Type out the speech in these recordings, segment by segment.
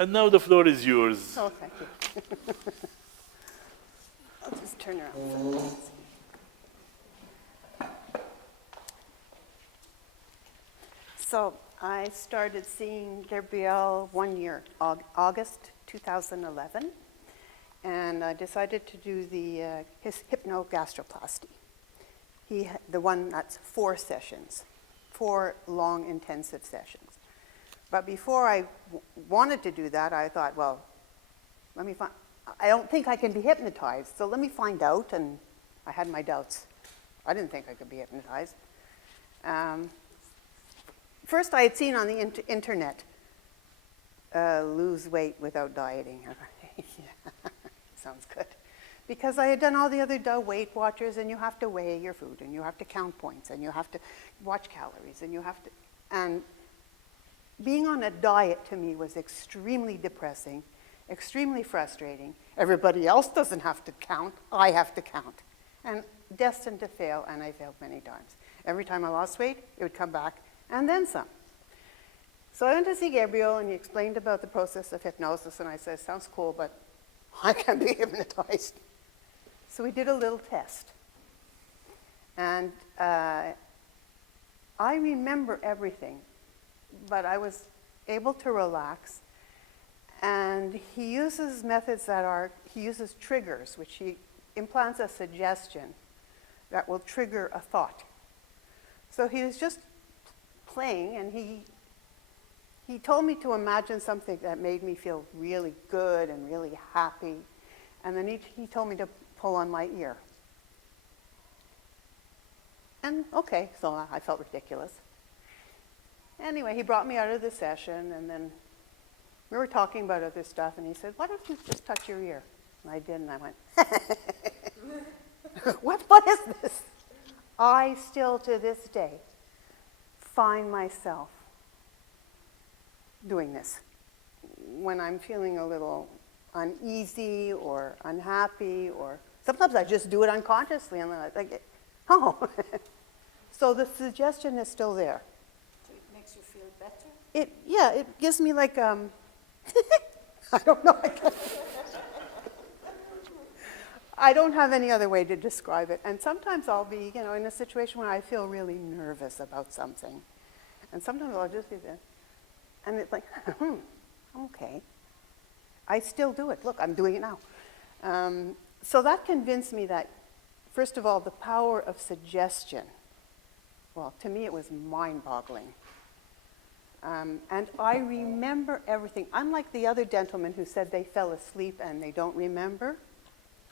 And now the floor is yours. Oh, thank you. I'll just turn around. So I started seeing Gabriel 1 year, August 2011, and I decided to do his hypnogastroplasty. The one that's 4 sessions, 4 long intensive sessions. But before I wanted to do that, I thought, well, I don't think I can be hypnotized, so let me find out, and I had my doubts. I didn't think I could be hypnotized. First, I had seen on the internet, lose weight without dieting. Yeah, sounds good. Because I had done all the other Weight Watchers, and you have to weigh your food, and you have to count points, and you have to watch calories, and being on a diet to me was extremely depressing, extremely frustrating. Everybody else doesn't have to count, I have to count. And destined to fail, and I failed many times. Every time I lost weight, it would come back, and then some. So I went to see Gabriel, and he explained about the process of hypnosis, and I said, sounds cool, but I can't be hypnotized. So we did a little test. And I remember everything, but I was able to relax. And he uses he uses triggers, which he implants a suggestion that will trigger a thought. So he was just playing, and he told me to imagine something that made me feel really good and really happy. And then he told me to pull on my ear. And okay, so I felt ridiculous. Anyway, he brought me out of the session, and then we were talking about other stuff, and he said, why don't you just touch your ear? And I did, and I went, what is this? I still, to this day, find myself doing this when I'm feeling a little uneasy or unhappy, or sometimes I just do it unconsciously, and then I think, oh. So the suggestion is still there. So it makes you feel better? It gives me like, I don't know. I don't have any other way to describe it. And sometimes I'll be, in a situation where I feel really nervous about something. And sometimes I'll just be there. And it's like, okay. I still do it. Look, I'm doing it now. So that convinced me that, first of all, the power of suggestion. Well, to me, it was mind-boggling. And I remember everything. Unlike the other gentleman who said they fell asleep and they don't remember,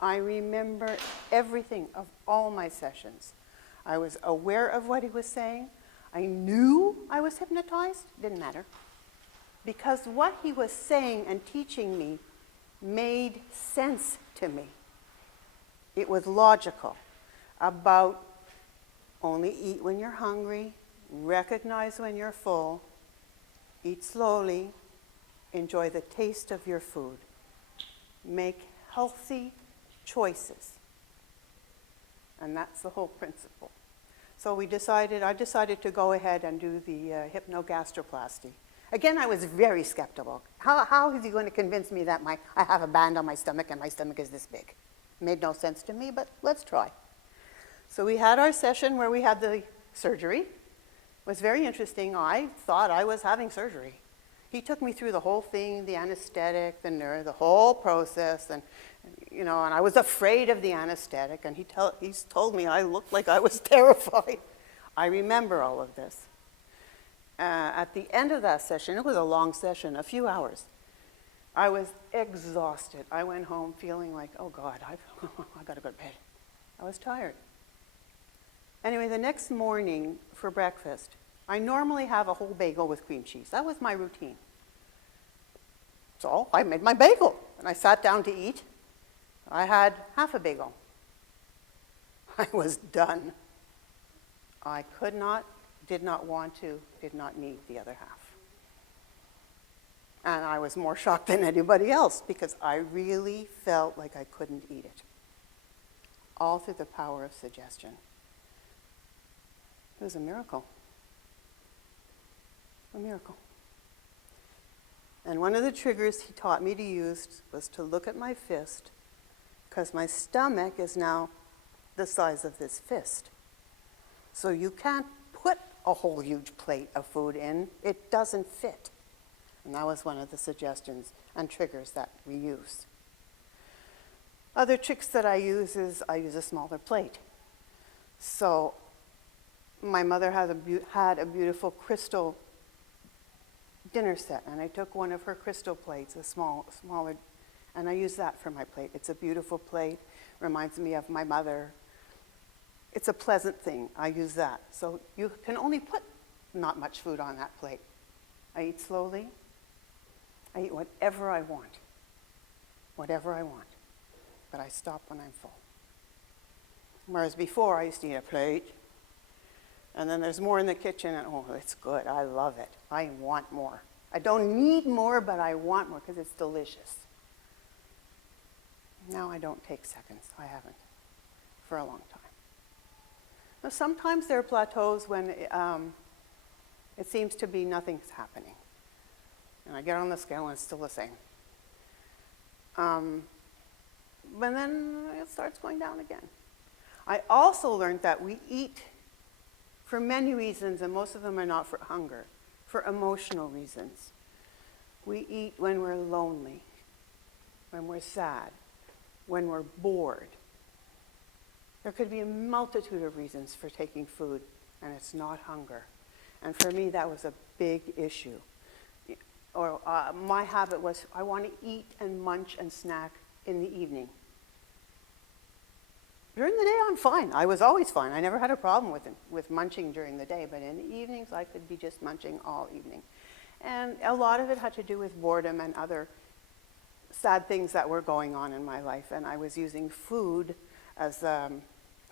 I remember everything of all my sessions. I was aware of what he was saying. I knew I was hypnotized. Didn't matter. Because what he was saying and teaching me made sense to me. It was logical about only eat when you're hungry, recognize when you're full, eat slowly, enjoy the taste of your food, make healthy choices. And that's the whole principle. So I decided to go ahead and do the hypnogastroplasty. Again, I was very skeptical. How is he going to convince me that I have a band on my stomach and my stomach is this big? Made no sense to me, but let's try. So we had our session where we had the surgery. It was very interesting. I thought I was having surgery. He took me through the whole thing, the anesthetic, the nerve, the whole process, and I was afraid of the anesthetic, and he's told me I looked like I was terrified. I remember all of this. At the end of that session, it was a long session, a few hours, I was exhausted. I went home feeling like, oh God, I got to go to bed. I was tired. Anyway, the next morning for breakfast, I normally have a whole bagel with cream cheese. That was my routine. So I made my bagel, and I sat down to eat. I had half a bagel. I was done. I could not, did not want to, did not need the other half. And I was more shocked than anybody else because I really felt like I couldn't eat it. All through the power of suggestion. It was a miracle. A miracle. And one of the triggers he taught me to use was to look at my fist, because my stomach is now the size of this fist. So you can't put a whole huge plate of food in. It doesn't fit. And that was one of the suggestions and triggers that we used. Other tricks that I use is I use a smaller plate. So my mother had a beautiful crystal dinner set, and I took one of her crystal plates, smaller, and I use that for my plate. It's a beautiful plate, reminds me of my mother. It's a pleasant thing. I use that. So you can only put not much food on that plate. I eat slowly. I eat whatever I want. Whatever I want. But I stop when I'm full. Whereas before, I used to eat a plate, and then there's more in the kitchen, and oh, it's good. I love it. I want more. I don't need more, but I want more because it's delicious. Now I don't take seconds. I haven't for a long time. Now, sometimes there are plateaus when it seems to be nothing's happening. And I get on the scale and it's still the same. But then it starts going down again. I also learned that we eat for many reasons, and most of them are not for hunger, for emotional reasons. We eat when we're lonely, when we're sad, when we're bored. There could be a multitude of reasons for taking food, and it's not hunger. And for me, that was a big issue. Or my habit was I want to eat and munch and snack in the evening. During the day, I'm fine. I was always fine. I never had a problem with munching during the day, but in the evenings, I could be just munching all evening. And a lot of it had to do with boredom and other sad things that were going on in my life, and I was using food as a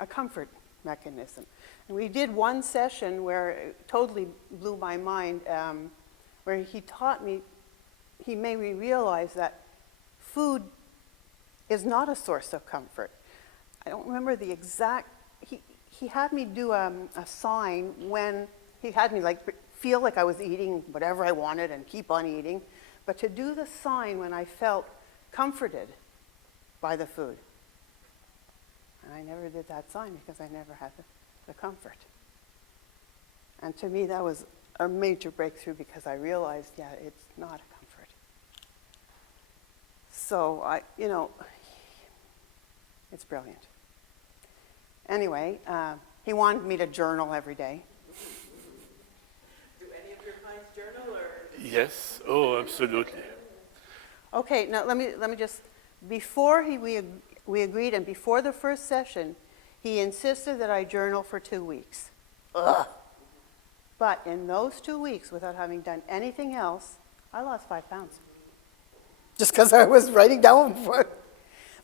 comfort mechanism. And we did one session where it totally blew my mind, where he taught me, he made me realize that food is not a source of comfort. I don't remember the exact, he had me do a sign when, he had me like feel like I was eating whatever I wanted and keep on eating, but to do the sign when I felt comforted by the food. And I never did that sign because I never had the comfort. And to me that was a major breakthrough because I realized, yeah, it's not a comfort. So it's brilliant. Anyway, he wanted me to journal every day. Do any of your clients journal or? Yes, oh, absolutely. Okay, now let me just, before we agreed, and before the first session, he insisted that I journal for 2 weeks. Ugh. But in those 2 weeks, without having done anything else, I lost 5 pounds. Just because I was writing down for.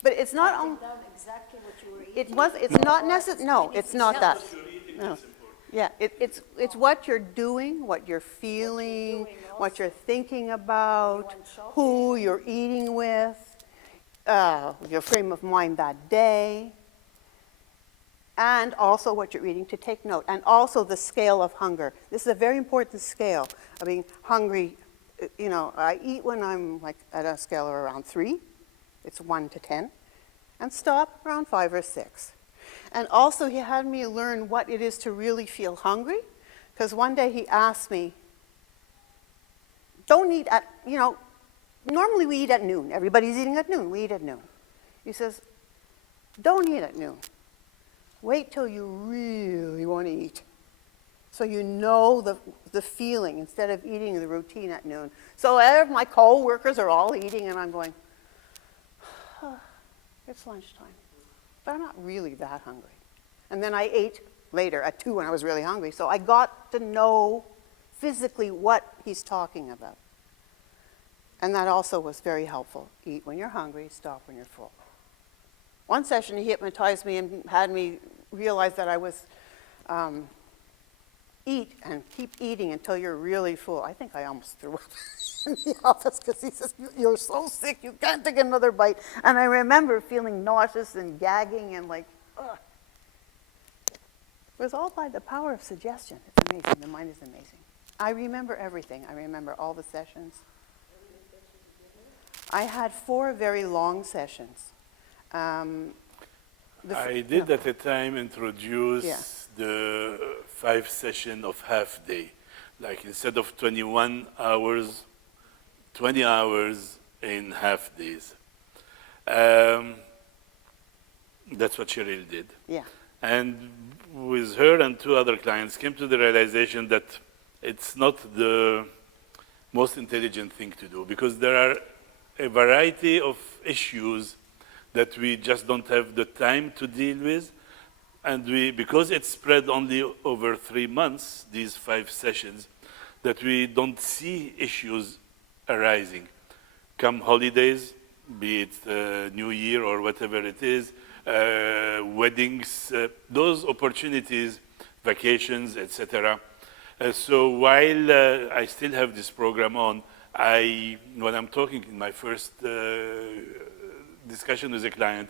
But it's not only. Down exactly what you were eating. It's not necessary. No, it's not that. No. Yeah, it's what you're doing, what you're feeling, what you're thinking about, who you're eating with, your frame of mind that day, and also what you're eating, to take note, and also the scale of hunger. This is a very important scale. I mean, hungry, I eat when I'm like at a scale of around 3. It's 1 to 10, and stop around 5 or 6. And also he had me learn what it is to really feel hungry, because one day he asked me, don't eat at, normally we eat at noon. Everybody's eating at noon. We eat at noon. He says, don't eat at noon. Wait till you really want to eat. So you know the feeling instead of eating the routine at noon. So my co-workers are all eating and I'm going, it's lunchtime. But I'm not really that hungry. And then I ate later at 2 when I was really hungry. So I got to know physically what he's talking about. And that also was very helpful. Eat when you're hungry, stop when you're full. One session he hypnotized me and had me realize that I was eat and keep eating until you're really full. I think I almost threw up in the office because he says, you're so sick, you can't take another bite. And I remember feeling nauseous and gagging and like, ugh. It was all by the power of suggestion. It's amazing. The mind is amazing. I remember everything. I remember all the sessions. I had 4 very long sessions. I did at a time introduce Yeah. the 5 session of half day. Like instead of 21 hours, 20 hours in half days. That's what Cheryl did. Yeah. And with her and 2 other clients came to the realization that it's not the most intelligent thing to do because there are a variety of issues that we just don't have the time to deal with. And because it's spread only over 3 months, these 5 sessions, that we don't see issues arising. Come holidays, be it New Year or whatever it is, weddings, those opportunities, vacations, etc. So while I still have this program on, when I'm talking in my first discussion with a client,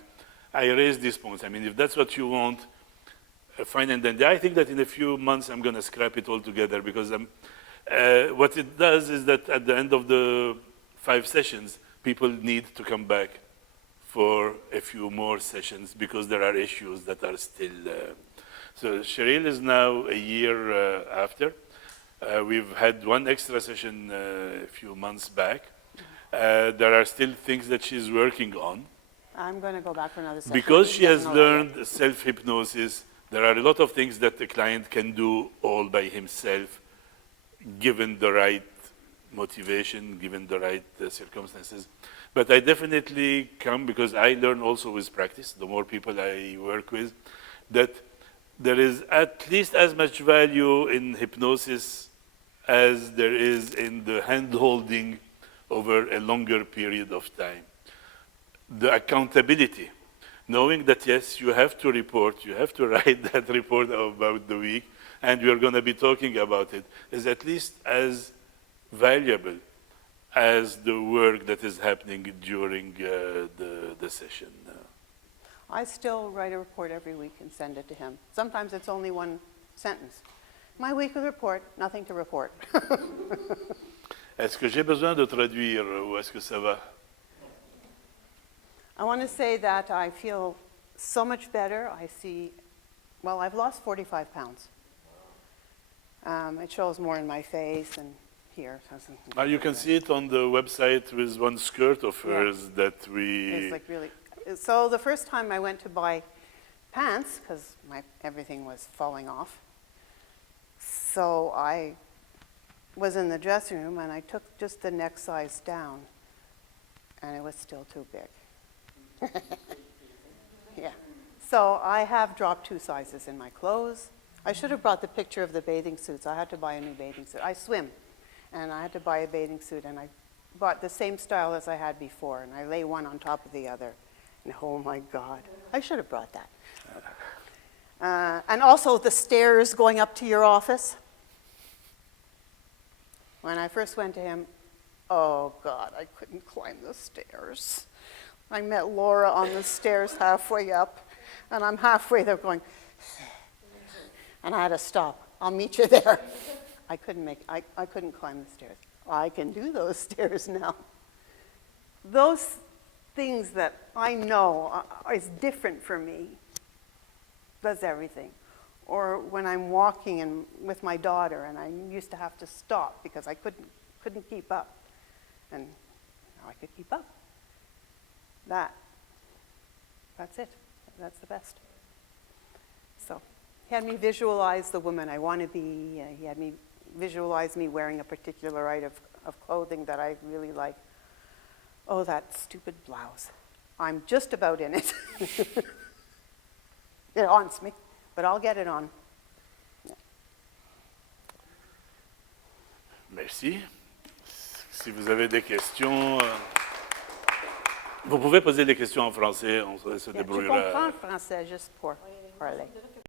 I raise these points. I mean, if that's what you want, fine and dandy. I think that in a few months I'm going to scrap it all together because what it does is that at the end of the 5 sessions, people need to come back for a few more sessions because there are issues that are still. So Cheryl is now a year after. We've had 1 extra session a few months back. There are still things that she's working on. I'm going to go back for another session. Because she has Doesn't know that yet. learned self-hypnosis, there are a lot of things that the client can do all by himself, given the right motivation, given the right circumstances. But I definitely come because I learn also with practice, the more people I work with, that there is at least as much value in hypnosis as there is in the hand-holding over a longer period of time. The accountability, knowing that yes, you have to report, you have to write that report about the week, and we're going to be talking about it, is at least as valuable as the work that is happening during the session. I still write a report every week and send it to him. Sometimes it's only 1 sentence. My weekly report, nothing to report. Est-ce que j'ai besoin de traduire ou est-ce que ça va? I want to say that I feel so much better. I've lost 45 pounds. It shows more in my face and here. You can see it on the website with 1 skirt of Yeah. hers that we... It's like really. So the first time I went to buy pants, because everything was falling off, so I was in the dressing room and I took just the next size down, and it was still too big. Yeah. So I have dropped 2 sizes in my clothes. I should have brought the picture of the bathing suits. I had to buy a new bathing suit. I swim, and I had to buy a bathing suit, and I bought the same style as I had before, and I lay one on top of the other. And oh my God, I should have brought that. And also the stairs going up to your office. When I first went to him, oh God, I couldn't climb the stairs. I met Laura on the stairs halfway up, and I'm halfway there going, and I had to stop. I'll meet you there. I couldn't climb the stairs. I can do those stairs now. Those things that I know is different for me does everything. Or when I'm walking with my daughter, and I used to have to stop because I couldn't keep up, and now I could keep up. That's it. That's the best. So he had me visualize the woman I want to be. He had me visualize me wearing a particular item of clothing that I really like. Oh, that stupid blouse. I'm just about in it. It haunts me, but I'll get it on. Yeah. Merci. Si vous avez des questions, vous pouvez poser des questions en français, on se Yeah, tu débrouillera. comprends le français juste pour parler.